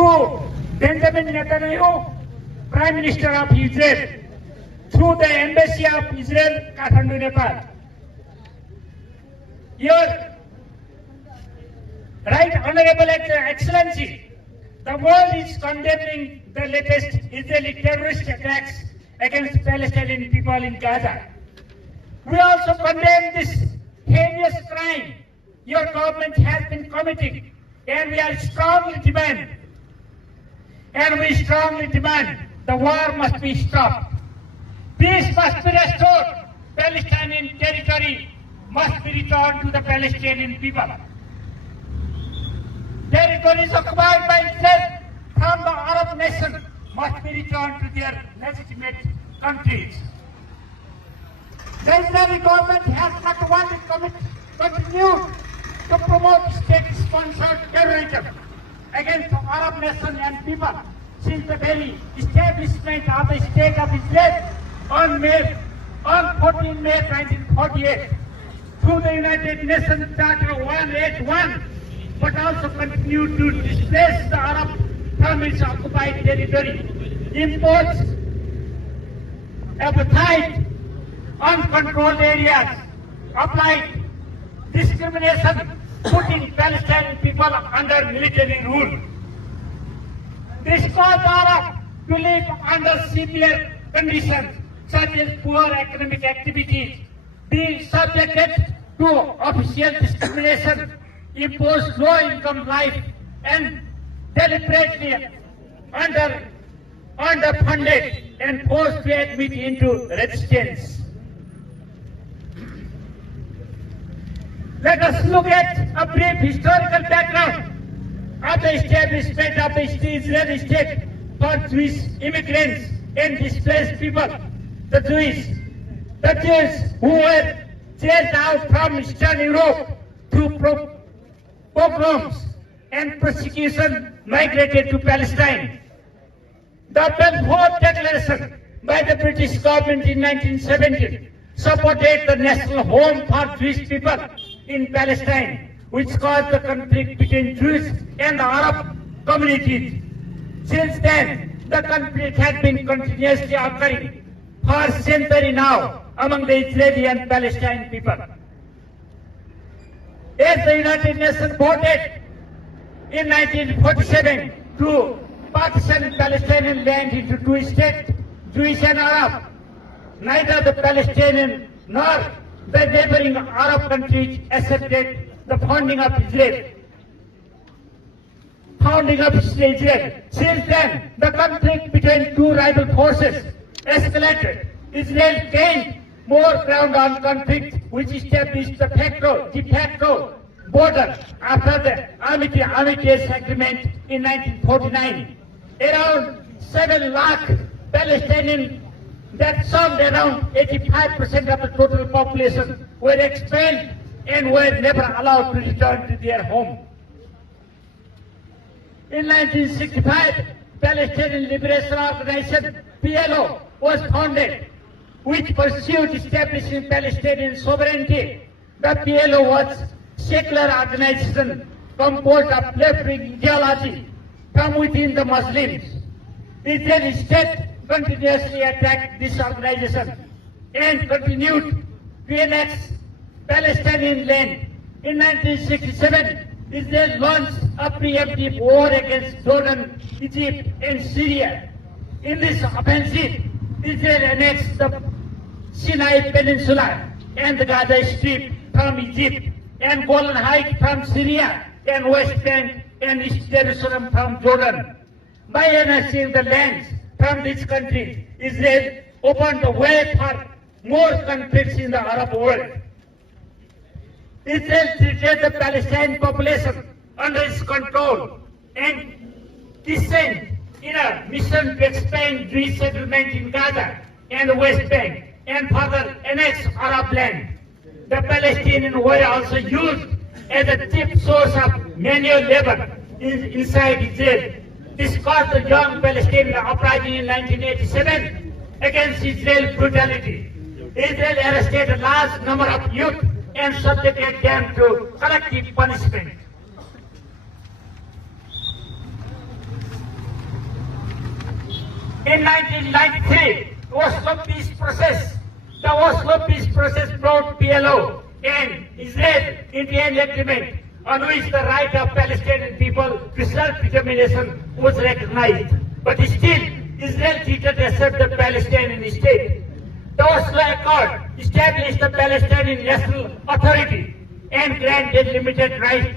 through Benjamin Netanyahu, Prime Minister of Israel, through the Embassy of Israel, Kathmandu, Nepal. Your Right Honorable Excellency, the world is condemning the latest Israeli terrorist attacks against Palestinian people in Gaza. We also condemn this heinous crime your government has been committing, and we strongly demand the war must be stopped. Peace must be restored. Palestinian territory must be returned to the Palestinian people. Territories occupied by Israel from the Arab nation must be returned to their legitimate countries. The Israeli government has not only continued to promote state-sponsored terrorism against the Arab nation and people since the very establishment of the State of Israel on 14 May 1948 through the United Nations Charter 181, but also continued to displace the Arab from its occupied territory, imports apartheid, uncontrolled areas, applied discrimination, putting Palestinian people under military rule. This caused Arabs to live under severe conditions such as poor economic activities, being subjected to official discrimination, imposed low-income life, and deliberately underfunded and forced to admit into resistance. Let us look at a brief historical background of the establishment of the Israeli state for Jewish immigrants and displaced people. The Jews who were chased out from Eastern Europe through pogroms and persecution migrated to Palestine. The Balfour Declaration by the British government in 1970 supported the national home for Jewish people in Palestine, which caused the conflict between Jews and the Arab communities. Since then, the conflict has been continuously occurring for a century now among the Israeli and Palestinian people. As the United Nations voted in 1947 to partition Palestinian land into two states, Jewish and Arab, neither the Palestinian nor the neighboring Arab countries accepted the founding of Israel. Since then, the conflict between two rival forces escalated. Israel gained more ground on conflict, which established the de facto border after the Armistice Agreement in 1949. Around 7 lakh Palestinians that summed around 85% of the total population were expelled and were never allowed to return to their home. In 1965, Palestinian Liberation Organization, PLO, was founded, which pursued establishing Palestinian sovereignty. The PLO was a secular organization composed of left-wing ideology from within the Muslims. The Israeli state continuously attacked this organization and continued to annex Palestinian land. In 1967, Israel launched a preemptive war against Jordan, Egypt, and Syria. In this offensive, Israel annexed the Sinai Peninsula and the Gaza Strip from Egypt, and Golan Heights from Syria, and West Bank and East Jerusalem from Jordan. By annexing the lands from these countries, Israel opened the way for more conflicts in the Arab world. Israel treated the Palestinian population under its control and descent in a mission to expand Jewish settlement in Gaza and the West Bank and further annex Arab land. The Palestinians were also used as a cheap source of manual labor inside Israel. This caused the young Palestinian uprising in 1987 against Israel's brutality. Israel arrested a large number of youth and subjected them to collective punishment. In 1993, Oslo peace process. The Oslo peace process brought PLO and Israel into an agreement on which the right of Palestinian people to self-determination was recognized. But still, Israel treated aside the Palestinian state. The Oslo Accord established the Palestinian National Authority and granted limited right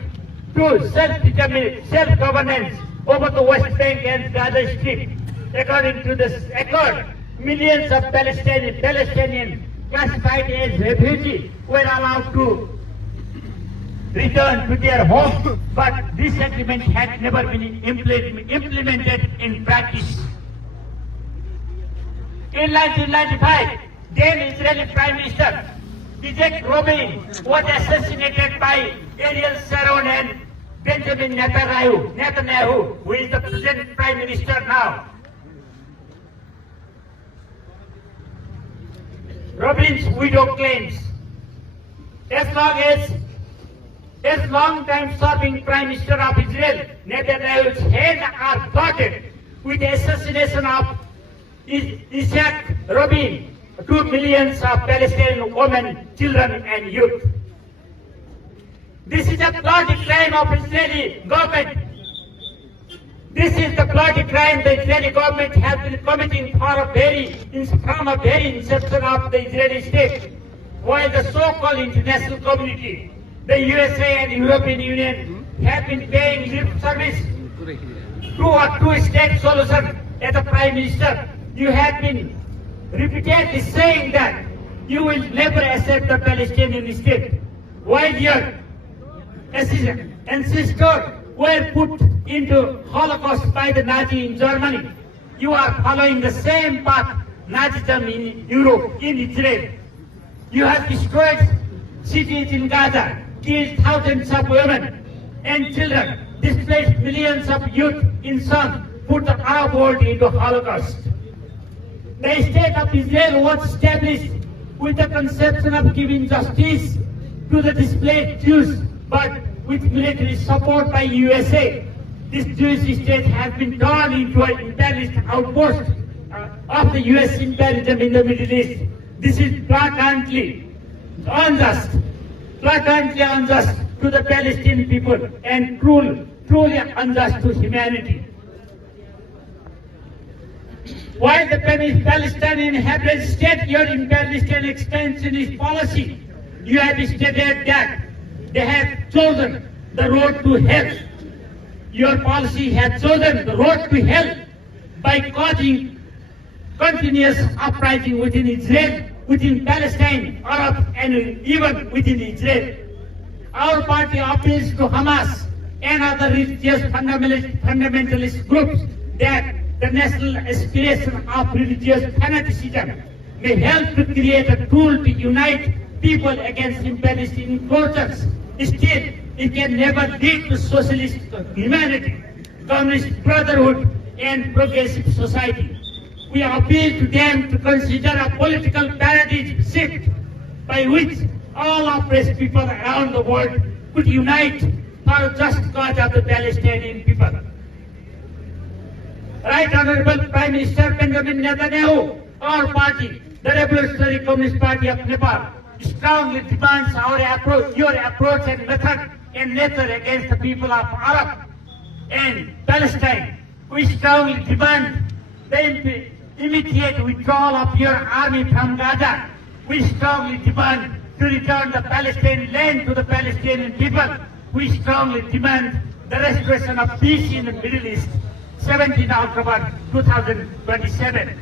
to self-governance over the West Bank and Gaza Strip. According to this accord, millions of Palestinians classified as refugees were allowed to return to their homes, but this agreement had never been implemented in practice. In 1995, then Israeli Prime Minister Yitzhak Rabin was assassinated by Ariel Sharon and Benjamin Netanyahu, who is the present Prime Minister now. Rabin's widow claims, as long-time serving Prime Minister of Israel, Netanyahu's hands are dotted with the assassination of Yitzhak Rabin to millions of Palestinian women, children, and youth. This is a bloody crime of Israeli government. This is the bloody crime the Israeli government has been committing from a very inception of the Israeli state, while the so-called international community, the USA and European Union, have been paying lip service to a two-state solution. As a Prime Minister, you have been repeatedly saying that you will never accept the Palestinian state, while your ancestors were put into Holocaust by the Nazi in Germany. You are following the same path Nazism in Europe, in Israel. You have destroyed cities in Gaza, killed thousands of women and children, displaced millions of youth in some, put the Arab world into Holocaust. The state of Israel was established with the conception of giving justice to the displaced Jews, but with military support by USA. This Jewish state has been turned into an imperialist outpost of the US imperialism in the Middle East. This is blatantly unjust to the Palestinian people and truly unjust to humanity. While the Palestinians have resisted your imperialist and expansionist policy, you have stated that they have chosen the road to hell. Your policy has chosen the road to hell by causing continuous uprising within Israel, within Palestine, Arab, and even within Israel. Our party appeals to Hamas and other religious fundamentalist groups that the national aspiration of religious fanaticism may help to create a tool to unite people against imperialist encroachers. Still, it can never lead to socialist humanity, communist brotherhood, and progressive society. We appeal to them to consider a political paradigm shift by which all oppressed people around the world could unite for a just cause of the Palestinian people. Right Honorable Prime Minister Benjamin Netanyahu, our party, the Revolutionary Communist Party of Nepal, strongly demands your approach and method and nature against the people of Arab and Palestine. We strongly demand the immediate withdrawal of your army from Gaza. We strongly demand to return the Palestinian land to the Palestinian people. We strongly demand the restoration of peace in the Middle East. 17 October 2027.